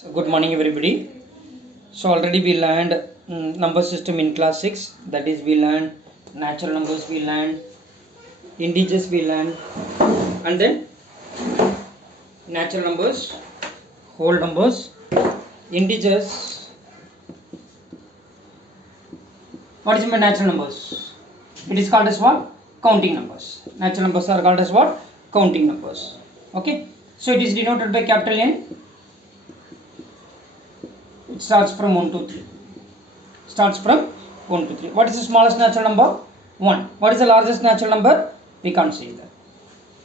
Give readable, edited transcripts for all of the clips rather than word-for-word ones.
So good morning everybody. So already we learned number system in class 6. That is we learned natural numbers, we learned integers, we learned, and then natural numbers, whole numbers, integers. What is my natural numbers? It is called as what? Counting numbers. Natural numbers are called as what? Counting numbers. Okay. So it is denoted by capital N. It starts from 1 to 3. Starts from 1 to 3. What is the smallest natural number? 1. What is the largest natural number? We can't say that.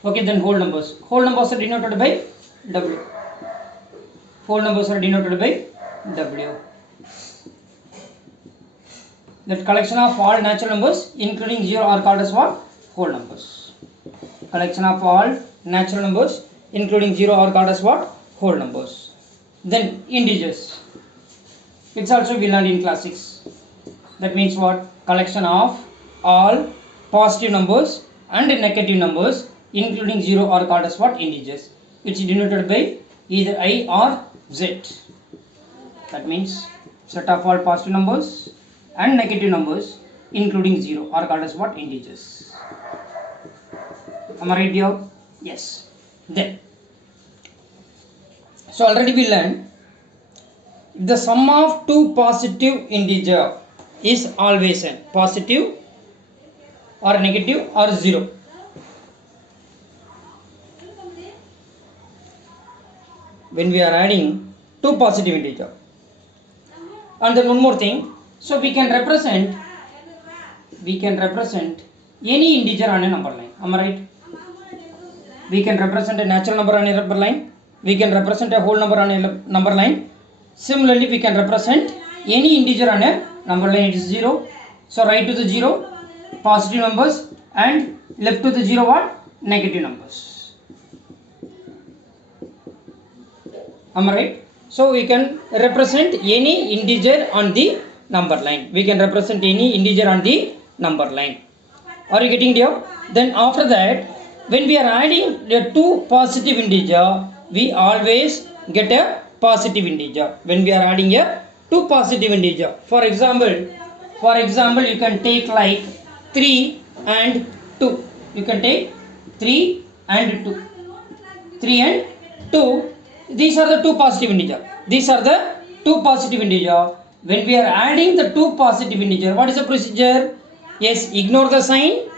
Okay, then whole numbers. Whole numbers are denoted by W. Whole numbers are denoted by W. That collection of all natural numbers including 0 are called as what? Whole numbers. Collection of all natural numbers including 0 are called as what? Whole numbers. Then integers. It's also we learned in class 6. That means what? Collection of all positive numbers and negative numbers including 0 are called as what? Integers, which is denoted by either I or Z. That means set of all positive numbers and negative numbers including 0 are called as what? Integers. Am I right here? Yes. Then, so already we learned the sum of two positive integer is always a positive or negative or 0. When we are adding two positive integer. And then one more thing, so we can represent any integer on a number line. Am I right? We can represent a natural number on a number line. We can represent a whole number on a number line. Similarly, we can represent any integer on a number line. It is 0. So right to the 0 positive numbers and left to the 0 what? Negative numbers. Am I right? So we can represent any integer on the number line. We can represent any integer on the number line. Are you getting it? Then after that, when we are adding the two positive integer, we always get a positive integer. When we are adding a two positive integer, for example, you can take like 3 and 2. You can take 3 and 2. 3 and 2. These are the two positive integer. These are the two positive integer. When we are adding the two positive integer, what is the procedure? Yes, ignore the sign,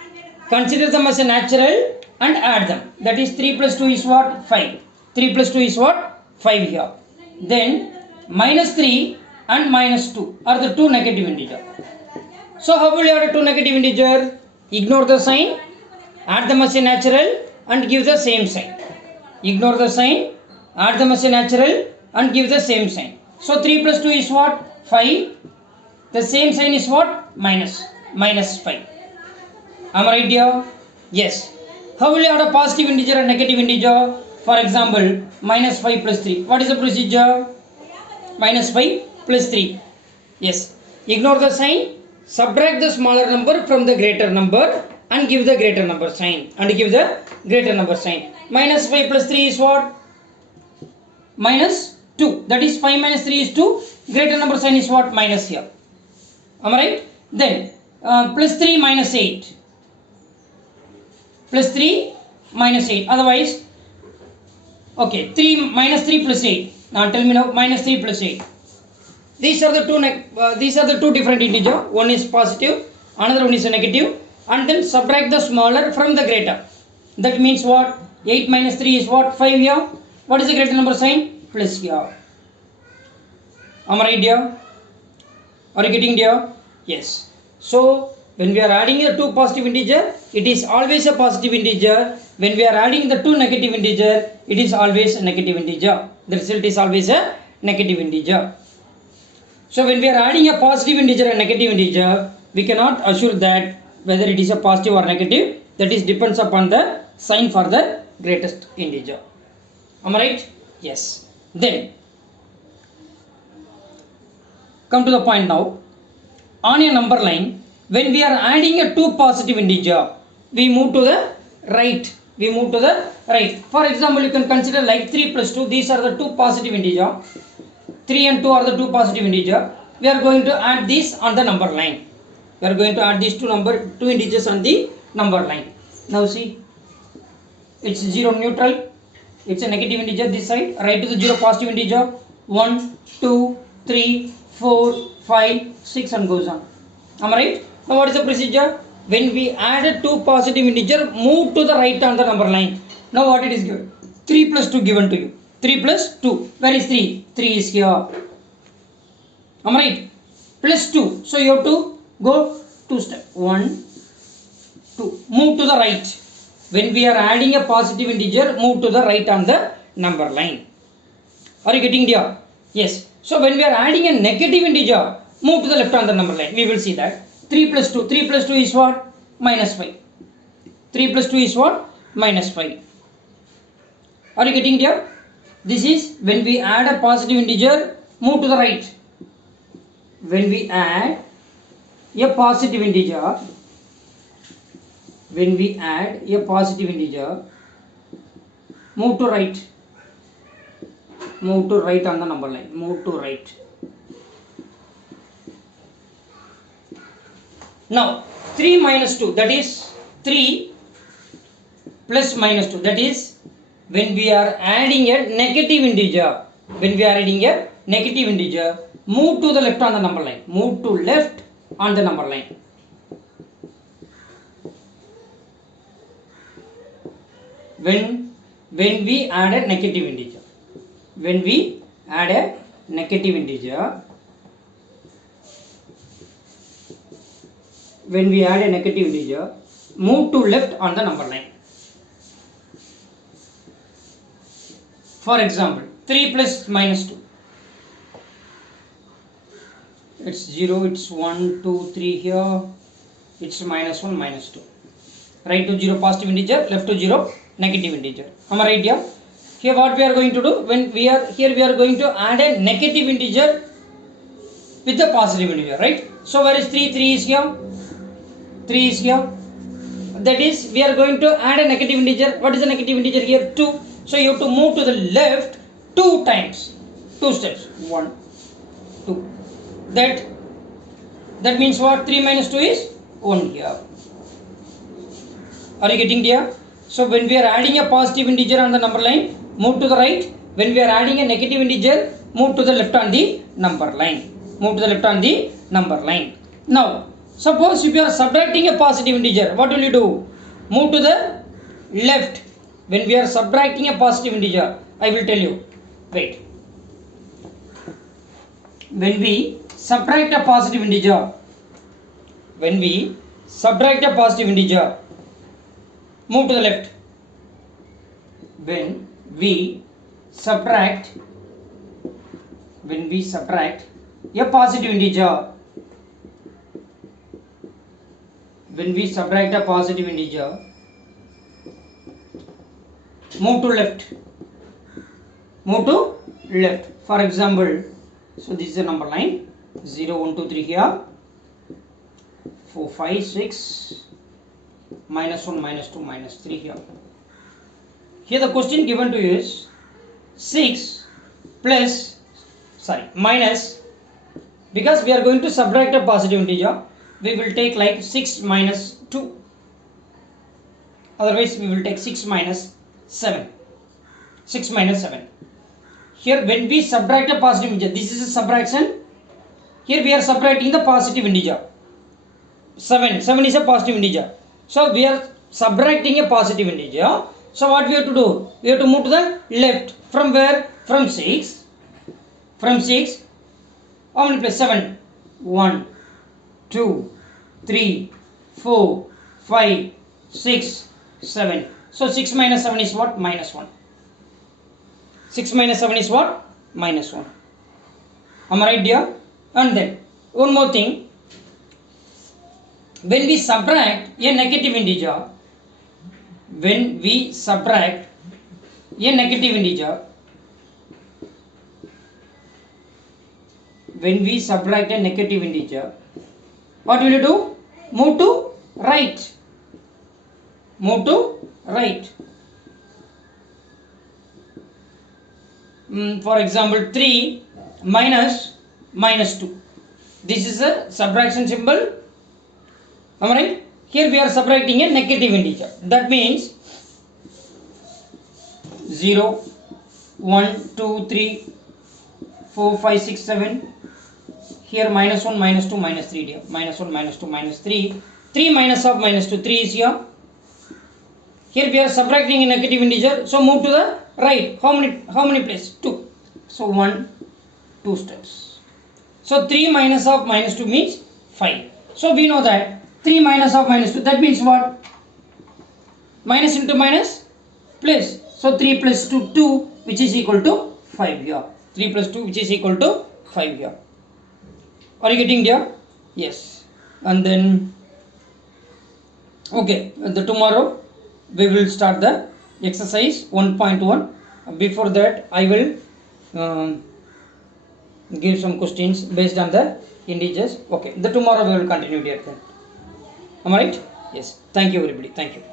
consider them as a natural and add them. That is 3 plus 2 is what? 5. 3 plus 2 is what? 5 here. Then minus 3 and minus 2 are the two negative integer. So how will you add two negative integer? Ignore the sign, add them as a natural and give the same sign. Ignore the sign, add them as a natural and give the same sign. So 3 plus 2 is what? 5. The same sign is what? Minus 5. Am I right here? Yes. How will you add a positive integer and negative integer? For example, minus 5 plus 3. What is the procedure? Minus 5 plus 3. Yes. Ignore the sign, subtract the smaller number from the greater number and give the greater number sign. Minus 5 plus 3 is what? Minus 2. That is 5 minus 3 is 2. Greater number sign is what? Minus here. Am I right? Then plus 3 minus 8. Plus 3 minus 8. Otherwise, okay, 3 minus 3 plus 8. Now tell me now, minus 3 plus 8. These are the two different integer. One is positive, another one is a negative, and then subtract the smaller from the greater. That means what? 8 minus 3 is what? 5 here. What is the greater number sign? Plus here. Am I right here? Are you getting here? Yes. So when we are adding a two positive integer, it is always a positive integer. When we are adding the two negative integer, it is always a negative integer. The result is always a negative integer. So when we are adding a positive integer and negative integer, we cannot assure that whether it is a positive or negative. That is depends upon the sign for the greatest integer. Am I right? Yes. Then come to the point now. On a number line, when we are adding a two positive integer, we move to the right. For example, you can consider like 3 plus 2. These are the two positive integer. 3 and 2 are the two positive integer. We are going to add this on the number line. We are going to add these two integers on the number line. Now see, it's 0 neutral, it's a negative integer this side. Write to the 0 positive integer. 1, 2, 3, 4, 5, 6 and goes on. Am I right? Now what is the procedure? When we add two positive integer, move to the right on the number line. Now what it is given? 3 plus 2 given to you. 3 plus 2. Where is 3? 3 is here. Am I right? Plus 2. So you have to go 2 steps. 1, 2. Move to the right. When we are adding a positive integer, move to the right on the number line. Are you getting there? Yes. So when we are adding a negative integer, move to the left on the number line. We will see that. 3 plus 2. 3 plus 2 is what? Minus 5. 3 plus 2 is what? Minus 5. Are you getting there? This is when we add a positive integer, move to the right. When we add a positive integer, move to right. Move to right on the number line. Move to right. Now 3 minus 2, that is 3 plus minus 2, that is when we are adding a negative integer. When we are adding a negative integer, move to the left on the number line. Move to left on the number line. When we add a negative integer. When we add a negative integer, move to left on the number line. For example, 3 plus minus 2. It's 0, it's 1, 2, 3 here. It's minus 1, minus 2. Right to 0 positive integer, left to 0 negative integer. Am I right here? Here what we are going to do, when we are here, we are going to add a negative integer with the positive integer, right? So where is 3? 3 is here. 3 is here. That is, we are going to add a negative integer. What is the negative integer here? 2. So you have to move to the left 2 times. 2 steps. 1, 2. That means what? 3 minus 2 is 1 here. Are you getting there? So when we are adding a positive integer on the number line, move to the right. When we are adding a negative integer, move to the left on the number line. Move to the left on the number line. Now, suppose if you are subtracting a positive integer, what will you do? Move to the left. When we are subtracting a positive integer, I will tell you. Wait. When we subtract a positive integer, move to the left. When we subtract a positive integer, move to left. For example, so this is the number line. 0, 1, 2, 3 here. 4, 5, 6. Minus 1, minus 2, minus 3 here. Here the question given to you is minus, because we are going to subtract a positive integer, we will take like 6 minus 2. Otherwise we will take 6 minus 7. 6 minus 7. Here when we subtract a positive integer, this is a subtraction. Here we are subtracting the positive integer. 7 is a positive integer. So we are subtracting a positive integer. So what we have to do? We have to move to the left. From where? From 6. How many plus 7? 1, 2, 3, 4, 5, 6, 7. So 6 minus 7 is what? Minus 1. 6 minus 7 is what? Minus 1. Am I right, dear? And then one more thing. When we subtract a negative integer, what will you do? Move to right. For example, 3 minus minus 2. This is a subtraction symbol. Am I right? Here we are subtracting a negative integer. That means 0, 1, 2, 3, 4, 5, 6, 7. Here minus 1, minus 2, minus 3 dear. Minus 1, minus 2, minus 3. 3 minus of minus 2, 3 is here. Here we are subtracting a negative integer. So move to the right. How many place? 2. So 1, 2 steps. So 3 minus of minus 2 means 5. So we know that 3 minus of minus 2, that means what? Minus into minus plus. So 3 plus 2, 2, which is equal to 5 here. 3 plus 2, which is equal to 5 here. Are you getting there? Yes. And then, okay, tomorrow we will start the exercise 1.1. Before that, I will give some questions based on the integers. Okay, tomorrow we will continue, dear friend. Am I right? Yes. Thank you, everybody. Thank you.